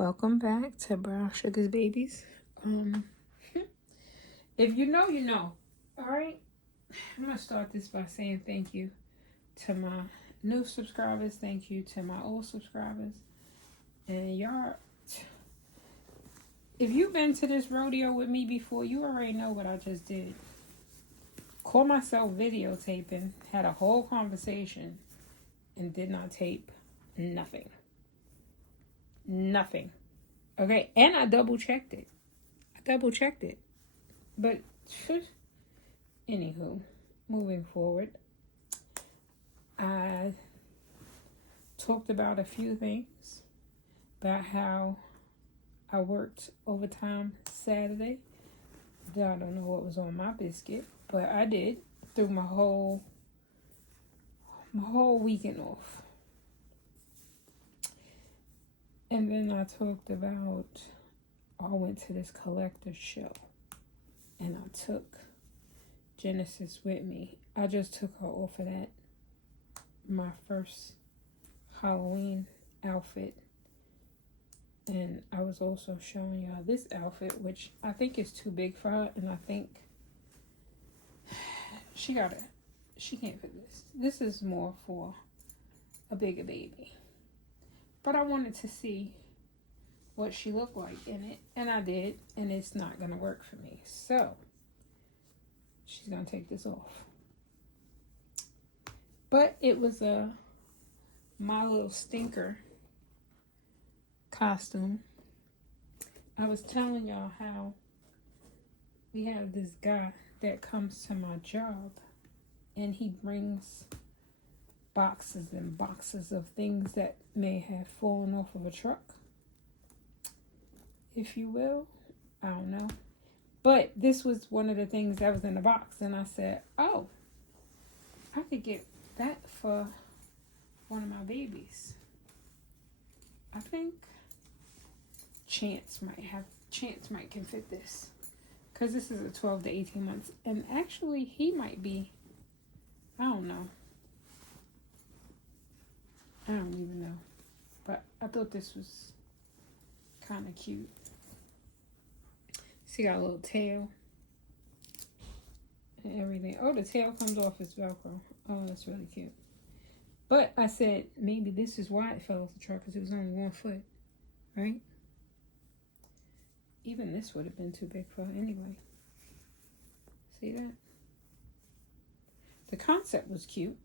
Welcome back to Brown Sugar's Babies. If you know, you know. Alright? I'm going to start this by saying thank you to my new subscribers. Thank you to my old subscribers. And y'all, if you've been to this rodeo with me before, you already know what I just did. Caught myself videotaping, had a whole conversation, and did not tape nothing. Nothing. Okay, and I double checked it. But, anywho, moving forward, I talked about a few things about how I worked overtime Saturday. I don't know what was on my biscuit, but I did through my whole weekend off. And then I talked about I went to this collector's show and I took Genesis with me. I just took her off of that, my first Halloween outfit. And I was also showing y'all this outfit, which I think is too big for her. And I think she can't fit this. This is more for a bigger baby. But I wanted to see what she looked like in it. And I did. And it's not going to work for me. So, she's going to take this off. But it was a My Little Stinker costume. I was telling y'all how we have this guy that comes to my job. And he brings boxes and boxes of things that may have fallen off of a truck, if you will. I don't know. But this was one of the things that was in the box. And I said, oh, I could get that for one of my babies. I think Chance might can fit this. Because this is a 12 to 18 months. And actually, he might be, I don't know. I don't even know. But I thought this was kind of cute. See, got a little tail and everything. Oh, the tail comes off as Velcro. Oh, that's really cute. But I said maybe this is why it fell off the truck, because it was only 1 foot, right? Even this would have been too big for her anyway. See that? The concept was cute,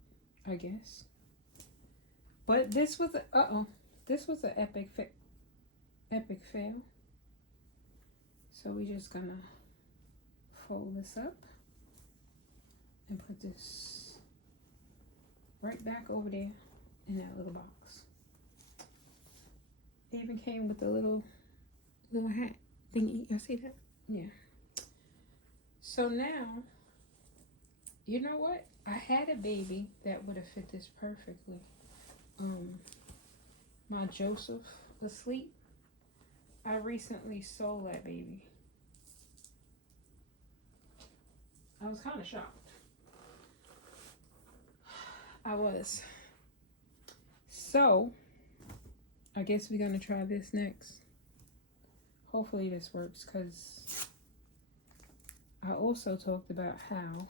I guess. But this was this was an epic fail. So we just gonna fold this up and put this right back over there in that little box. It even came with a little hat thingy. Y'all see that? Yeah. So now, you know what? I had a baby that would have fit this perfectly. My Joseph asleep. I recently sold that baby. I was kind of shocked. I was. So, I guess we're going to try this next. Hopefully this works, because I also talked about how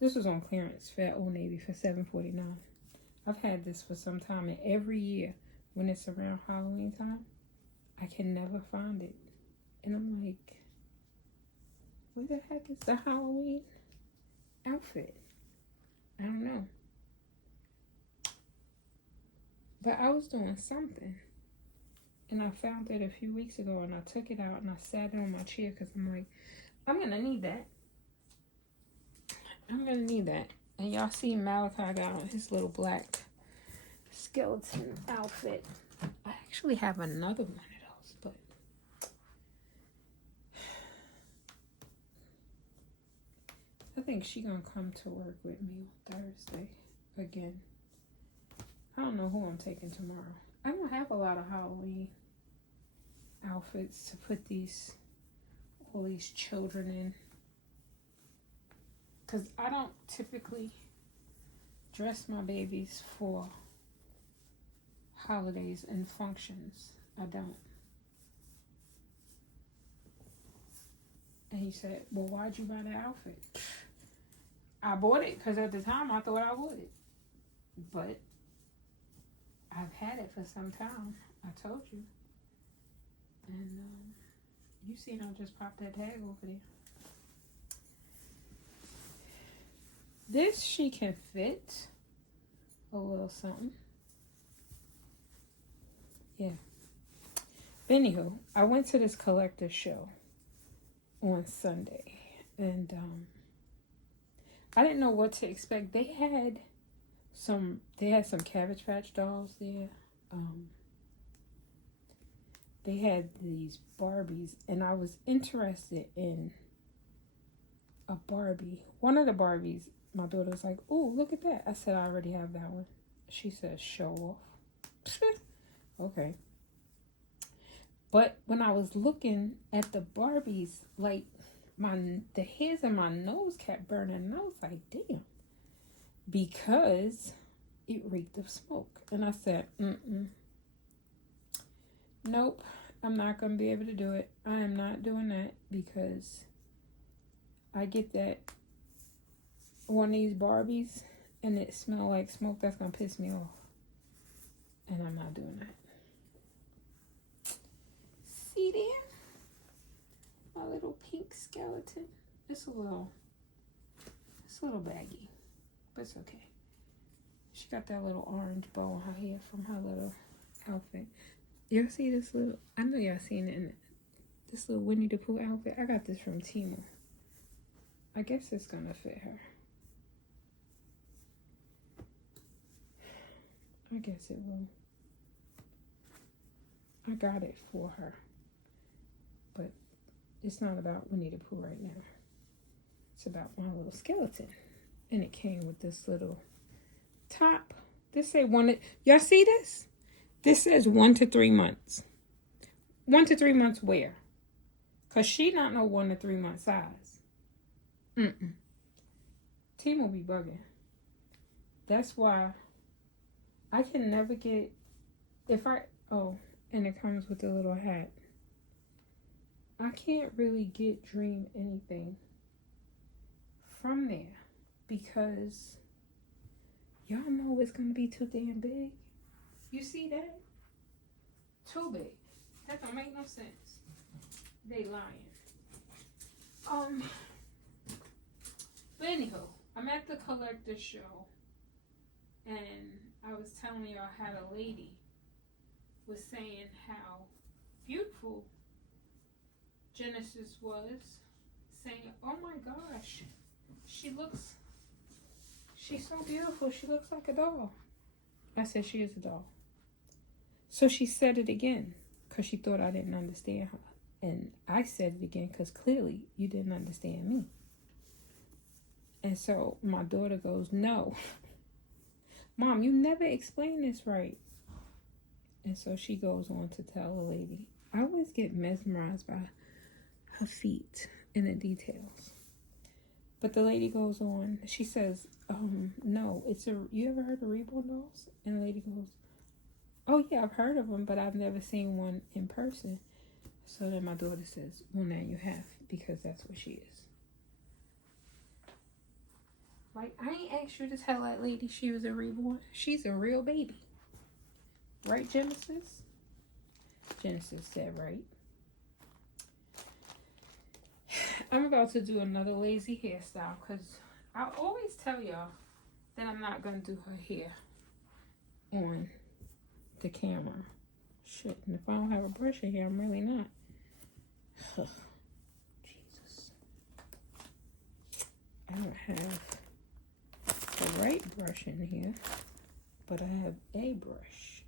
this was on clearance for Old Navy for $7.49. I've had this for some time, and every year when it's around Halloween time, I can never find it. And I'm like, where the heck is the Halloween outfit? I don't know. But I was doing something, and I found it a few weeks ago, and I took it out, and I sat it on my chair, because I'm like, I'm going to need that. And y'all see Malachi got on his little black skeleton outfit. I actually have another one of those, but I think she gonna come to work with me on Thursday again. I don't know who I'm taking tomorrow. I don't have a lot of Halloween outfits to put all these children in. Because I don't typically dress my babies for holidays and functions. I don't. And he said, well, why'd you buy that outfit? I bought it because at the time I thought I would. But I've had it for some time. I told you. And you seen I just popped that tag over there. This she can fit a little something. Yeah. Anywho, I went to this collector show on Sunday, and I didn't know what to expect. They had some Cabbage Patch dolls there. They had these Barbies, and I was interested in a Barbie. One of the Barbies, my daughter was like, "Oh, look at that." I said, "I already have that one." She said, "Show off." Okay. But when I was looking at the Barbies, like the hairs in my nose kept burning, and I was like, "Damn," because it reeked of smoke. And I said, nope, I'm not gonna be able to do it. I am not doing that because I get that one of these Barbies and it smells like smoke. That's gonna piss me off, and I'm not doing that. See there? My little pink skeleton. It's a little baggy, but it's okay. She got that little orange bow on her hair from her little outfit. Y'all see this little, I know y'all seen it in this little Winnie the Pooh outfit. I got this from Temu. I guess it's gonna fit her. I guess it will. I got it for her. But it's not about Winnie the Pooh right now. It's about my little skeleton. And it came with this little top. This say y'all see this? This says 1 to 3 months. 1 to 3 months where? Because she not no 1 to 3 month size. Team will be bugging. That's why I can never get, and it comes with a little hat. I can't really get Dream anything from there because y'all know it's going to be too damn big. You see that? Too big. That don't make no sense. They lying. But anywho, I'm at the collector show, and I was telling y'all how the lady was saying how beautiful Genesis was, saying, "Oh my gosh, she's so beautiful. She looks like a doll." I said, "She is a doll." So she said it again because she thought I didn't understand her. And I said it again because clearly you didn't understand me. And so my daughter goes, "No, Mom, you never explained this right." And so she goes on to tell the lady. I always get mesmerized by her feet and the details. But the lady goes on. She says, "No, you ever heard of Reborn dolls?" And the lady goes, "Oh yeah, I've heard of them, but I've never seen one in person." So then my daughter says, "Well, now you have, because that's what she is." Like, I ain't asked you to tell that lady she was a reborn. She's a real baby. Right, Genesis? Genesis said right. I'm about to do another lazy hairstyle because I always tell y'all that I'm not going to do her hair on the camera. Shit, and if I don't have a brush in here, I'm really not. Jesus. I don't have the right brush in here, but I have a brush.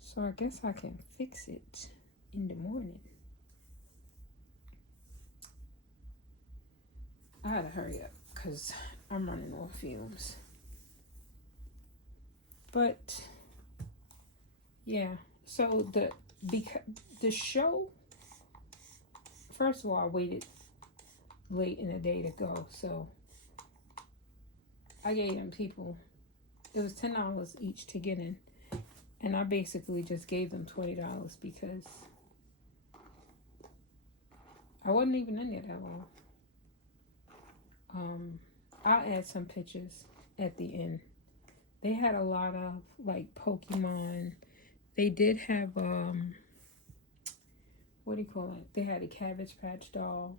So I guess I can fix it in the morning. I gotta hurry up because I'm running on fumes. But yeah, so the show, first of all, I waited late in the day to go, so I gave them people, it was $10 each to get in, And I basically just gave them $20 because I wasn't even in there that long. I'll add some pictures at the end. They had a lot of like Pokemon. They did have what do you call it? They had a Cabbage Patch doll.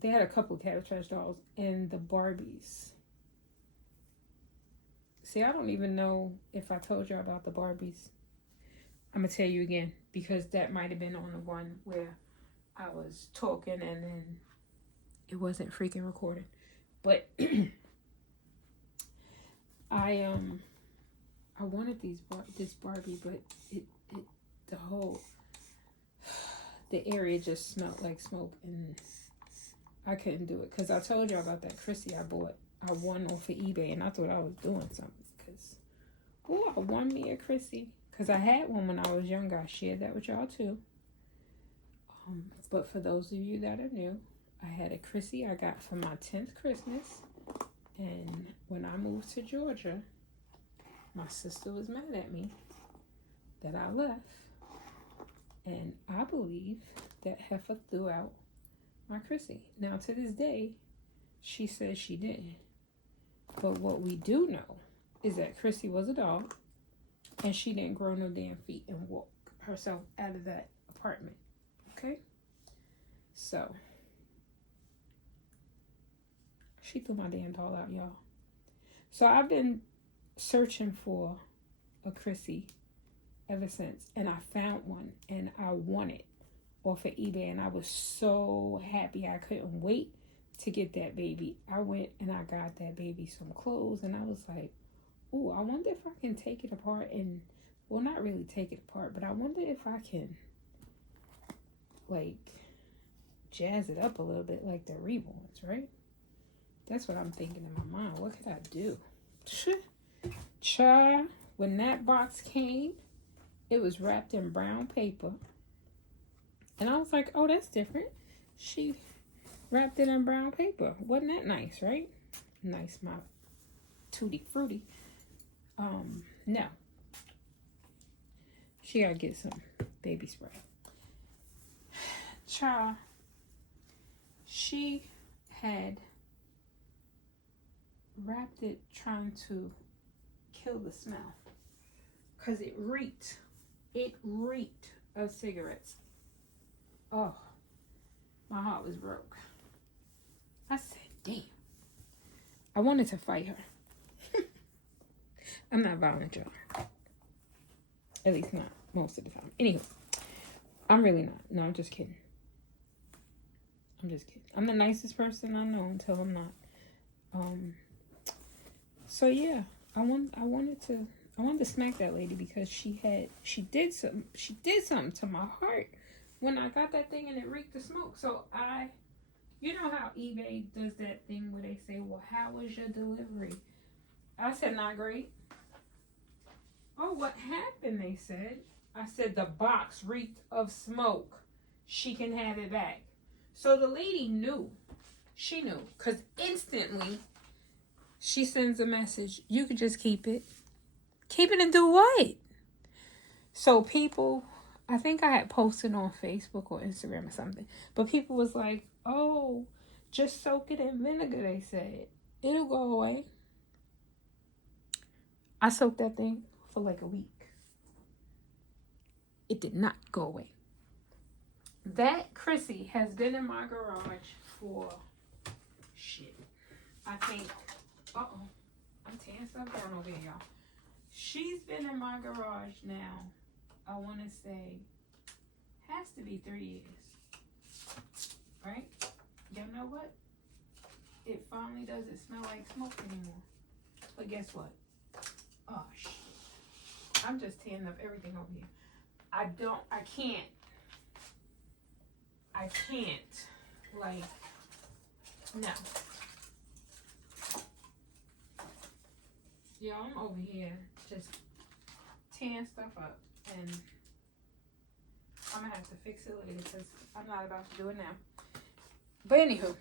They had a couple of Cabbage Patch dolls and the Barbies. See, I don't even know if I told you about the Barbies. I'm gonna tell you again because that might have been on the one where I was talking and then it wasn't freaking recorded. But I wanted this Barbie, but the area just smelled like smoke and I couldn't do it because I told y'all about that Chrissy I bought. I won off of eBay and I thought I was doing something because I won me a Chrissy because I had one when I was younger. I shared that with y'all too. But for those of you that are new, I had a Chrissy I got for my 10th Christmas. And when I moved to Georgia, my sister was mad at me that I left. And I believe that heifer threw out my Chrissy. Now, to this day, she says she didn't. But what we do know is that Chrissy was a dog. And she didn't grow no damn feet and walk herself out of that apartment. Okay? So, she threw my damn doll out, y'all. So I've been searching for a Chrissy ever since. And I found one. And I won it off of eBay. And I was so happy. I couldn't wait to get that baby. I went and I got that baby some clothes. And I was like, ooh, I wonder if I can take it apart and, well, not really take it apart, but I wonder if I can, like, jazz it up a little bit like the reborns, right? That's what I'm thinking in my mind. What could I do? Child, when that box came, it was wrapped in brown paper. And I was like, oh, that's different. She wrapped it in brown paper. Wasn't that nice, right? Nice, my tutti frutti. No. She gotta get some baby spray. Child, she had wrapped it trying to kill the smell. Because it reeked. It reeked of cigarettes. Oh, my heart was broke. I said, damn. I wanted to fight her. I'm not violent, y'all. At least not most of the time. Anyway, I'm really not. No, I'm just kidding. I'm the nicest person I know until I'm not. So yeah, I wanted to smack that lady because she did something to my heart when I got that thing and it reeked of smoke. So you know how eBay does that thing where they say, well, how was your delivery? I said, not great. Oh, what happened, they said. I said, the box reeked of smoke. She can have it back. So the lady knew. She knew. Because instantly, she sends a message. You could just keep it. Keep it and do what? So people, I think I had posted on Facebook or Instagram or something. But people was like, oh, just soak it in vinegar, they said. It'll go away. I soaked that thing for like a week. It did not go away. That Chrissy has been in my garage for shit. I think, I'm tearing stuff down over here, y'all. She's been in my garage now, I want to say, has to be 3 years. Right? Y'all know what? It finally doesn't smell like smoke anymore. But guess what? Oh, shit. I'm just tearing up everything over here. I can't, like, no. Yeah, I'm over here just tearing stuff up, and I'm gonna have to fix it later because I'm not about to do it now. But anywho,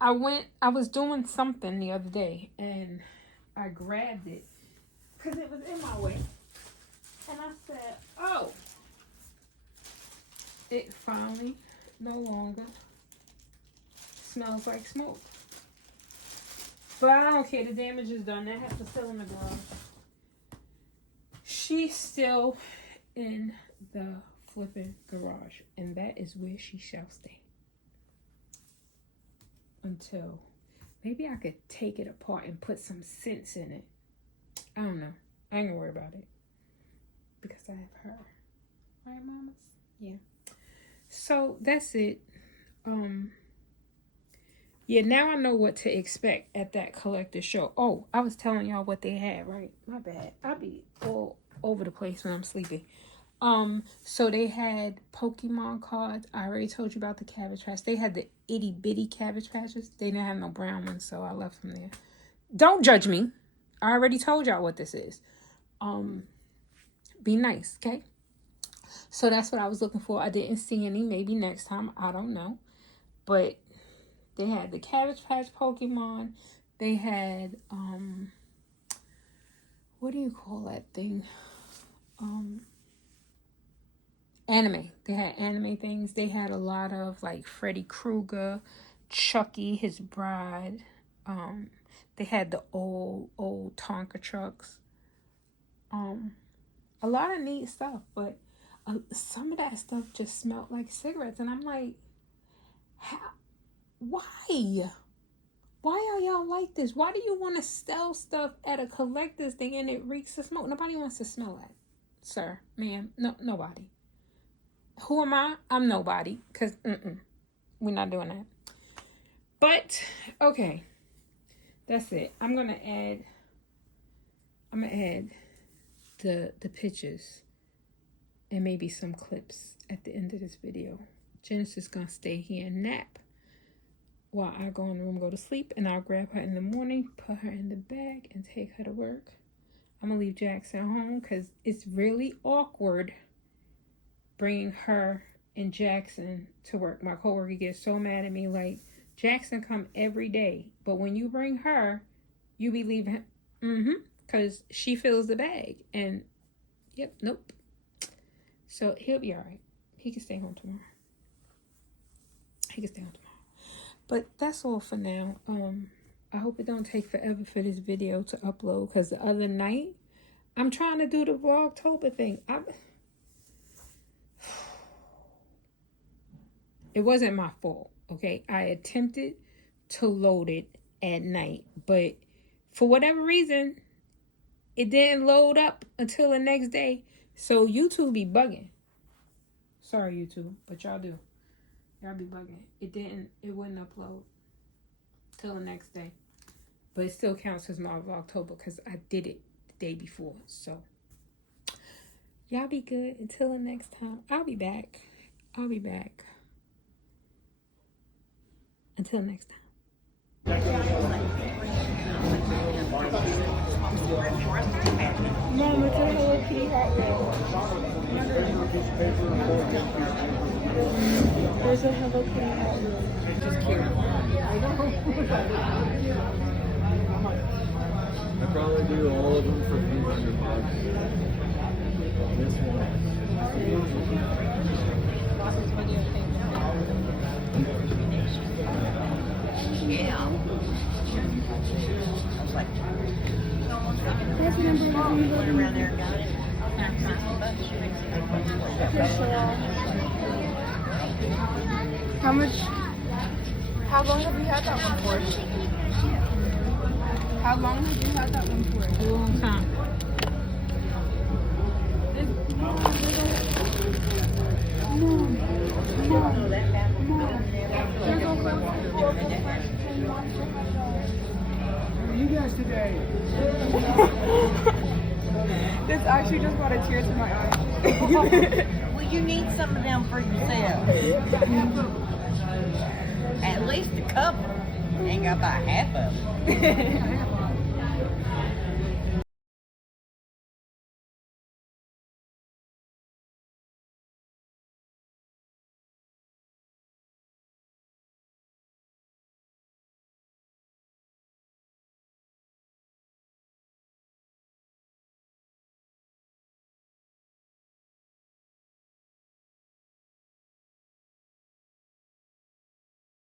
I was doing something the other day, and I grabbed it, because it was in my way. And I said, oh, it finally no longer smells like smoke. But I don't care. The damage is done. That has to still in the garage. She's still in the flipping garage. And that is where she shall stay. Until maybe I could take it apart and put some scents in it. I don't know. I ain't gonna worry about it. Because I have her. Right, mamas? Yeah. So that's it. Yeah, now I know what to expect at that collector show. Oh, I was telling y'all what they had, right? My bad. I'll be all over the place when I'm sleeping. So they had Pokemon cards. I already told you about the Cabbage Patch. They had the itty bitty Cabbage Patches. They didn't have no brown ones, so I left them there. Don't judge me. I already told y'all what this is. Be nice, okay? So that's what I was looking for. I didn't see any. Maybe next time. I don't know. But they had the Cabbage Patch Pokemon. They had, what do you call that thing? Anime. They had anime things. They had a lot of, like, Freddy Krueger, Chucky, his bride. They had the old Tonka trucks. A lot of neat stuff, but some of that stuff just smelled like cigarettes. And I'm like, why? Why are y'all like this? Why do you want to sell stuff at a collector's thing and it reeks of smoke? Nobody wants to smell that, sir, ma'am. No, nobody. Who am I? I'm nobody. Because, we're not doing that. But, okay. That's it. I'm going to add the pictures and maybe some clips at the end of this video. Jen's just going to stay here and nap while I go in the room, go to sleep, and I'll grab her in the morning, put her in the bag, and take her to work. I'm going to leave Jackson home because it's really awkward bringing her and Jackson to work. My coworker gets so mad at me, like, Jackson come every day, but when you bring her, you be leaving him. Because she fills the bag. And, yep, nope. So, he'll be all right. He can stay home tomorrow. But that's all for now. I hope it don't take forever for this video to upload. Because the other night, I'm trying to do the Vlogtober thing. It wasn't my fault, okay? I attempted to load it at night. But for whatever reason, it didn't load up until the next day. So YouTube be bugging. Sorry, YouTube, but y'all do. Y'all be bugging. It wouldn't upload till the next day. But it still counts as my Vlogtober because I did it the day before. So, y'all be good until the next time. I'll be back. Until next time. Mom, it's a Hello Kitty Hot Wheel. There's a Hello Kitty Hot Wheel. Just cute. I probably do all of them for $300. This one. Yeah. I was like, That's the number one. went around there and got it. How much? How long have you had that one for? How long have you had that one for? A long time. You guys today. This actually just brought a tear to my eye. Well, you need some of them for yourself. At least a couple. Ain't got about half of them.